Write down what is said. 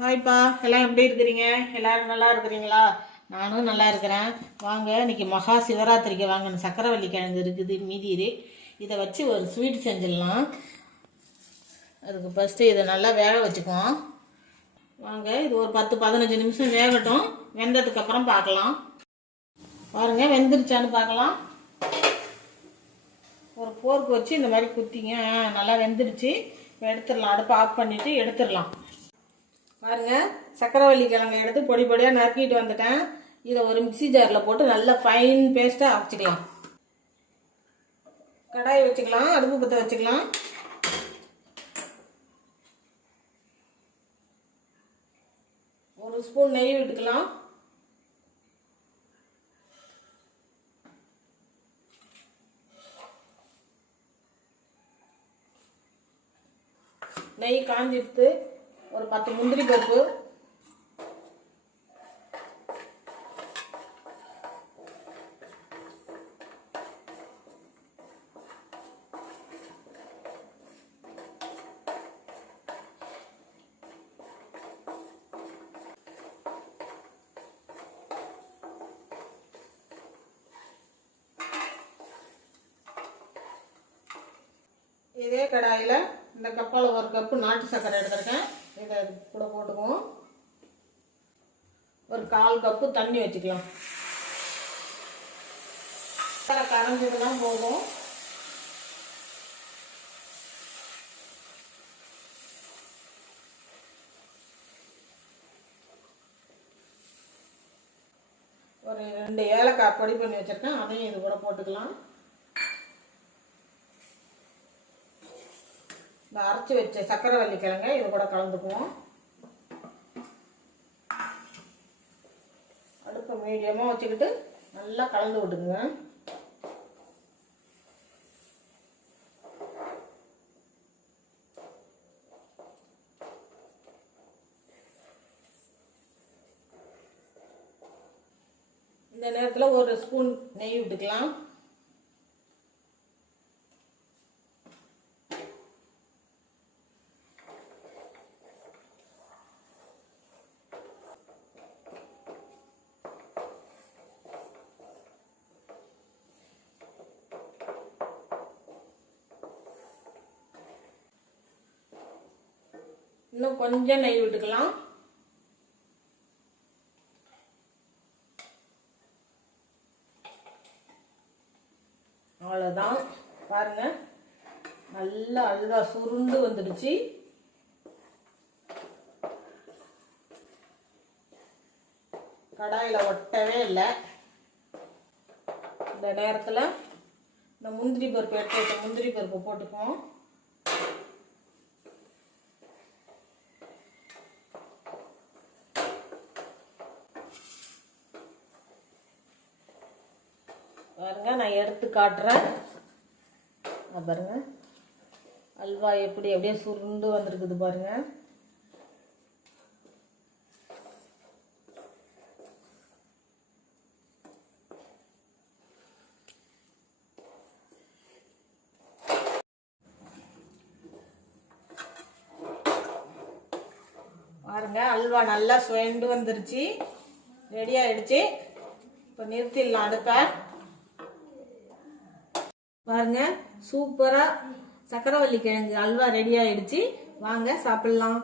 ஹாய்ப்பா, எல்லாம் எப்படி இருக்கிறீங்க? எல்லாரும் நல்லா இருக்கிறீங்களா? நானும் நல்லா இருக்கிறேன். வாங்க, இன்னைக்கு மகா சிவராத்திரிக்கு வாங்கின சக்கரவள்ளி கிழங்கு இருக்குது மீதி. இதை வச்சு ஒரு ஸ்வீட் செஞ்சிடலாம். அதுக்கு ஃபஸ்ட்டு இதை நல்லா வேக வச்சுக்குவோம். வாங்க, இது ஒரு 10-15 நிமிஷம் வேகட்டும். வெந்ததுக்கப்புறம் பார்க்கலாம். பாருங்கள், வெந்துருச்சான்னு பார்க்கலாம். ஒரு போர்க்கு வச்சு இந்த மாதிரி குத்திங்க. நல்லா வெந்துருச்சு. எடுத்துடலாம். அடுப்பை ஆஃப் பண்ணிவிட்டு எடுத்துடலாம். பாருங்க, சக்கரவள்ளி கிழங்கை எடுத்து பொடி பொடியாக நறுக்கிட்டு வந்துட்டேன். இதை ஒரு மிக்சி ஜாரில் போட்டு நல்லா ஃபைன் பேஸ்ட்டாக அரைச்சிக்கலாம். கடாய் வச்சுக்கலாம், அடுப்பு பற்ற வச்சுக்கலாம். ஒரு ஸ்பூன் நெய் விட்டுக்கலாம். நெய் காஞ்சிடுத்து. ஒரு 10 முந்திரி பருப்பு, இதே கடாயில் இந்த கப்பால் ஒரு கப்பு நாட்டு சர்க்கரை எடுத்துருக்கேன். இதை கூட போட்டுக்குவோம். ஒரு 1/4 கப்பு தண்ணி வச்சுக்கலாம். சர்க்கரை கரைஞ்சதுலாம் போதும். ஒரு 2 ஏலக்காய் பொடி பண்ணி வச்சிருக்கேன், அதையும் இது கூட போட்டுக்கலாம். இந்த அரைச்சி வச்ச சக்கரவள்ளி கிழங்கை இது கூட கலந்துக்குவோம். அடுப்பை மீடியமாக வச்சுக்கிட்டு நல்லா கலந்து விட்டுக்குங்க. இந்த நேரத்தில் ஒரு ஸ்பூன் நெய் விட்டுக்கலாம். இன்னும் கொஞ்சம் நெய் விட்டுக்கலாம். அவ்வளோதான். பாருங்க, நல்லா அல்வா சுருண்டு வந்துடுச்சு. கடாயில் ஒட்டவே இல்லை. இந்த நேரத்தில் இந்த முந்திரி பருப்பு எடுத்து வச்ச முந்திரி பருப்பு போட்டுக்குவோம். பாருங்க, நான் எடுத்து காட்டுறேன். பாருங்க, அல்வா எப்படி அப்படியே சுருண்டு வந்திருக்குது பாருங்க. பாருங்க, அல்வா நல்லா சுயண்டு வந்துருச்சு. ரெடி ஆயிடுச்சு. இப்போ நிறுத்திடலாம் அடுப்பை. பாருங்க, சூப்பரா சக்கரவள்ளி கிழங்கு அல்வா ரெடி ஆயிடுச்சு. வாங்க சாப்பிடலாம்.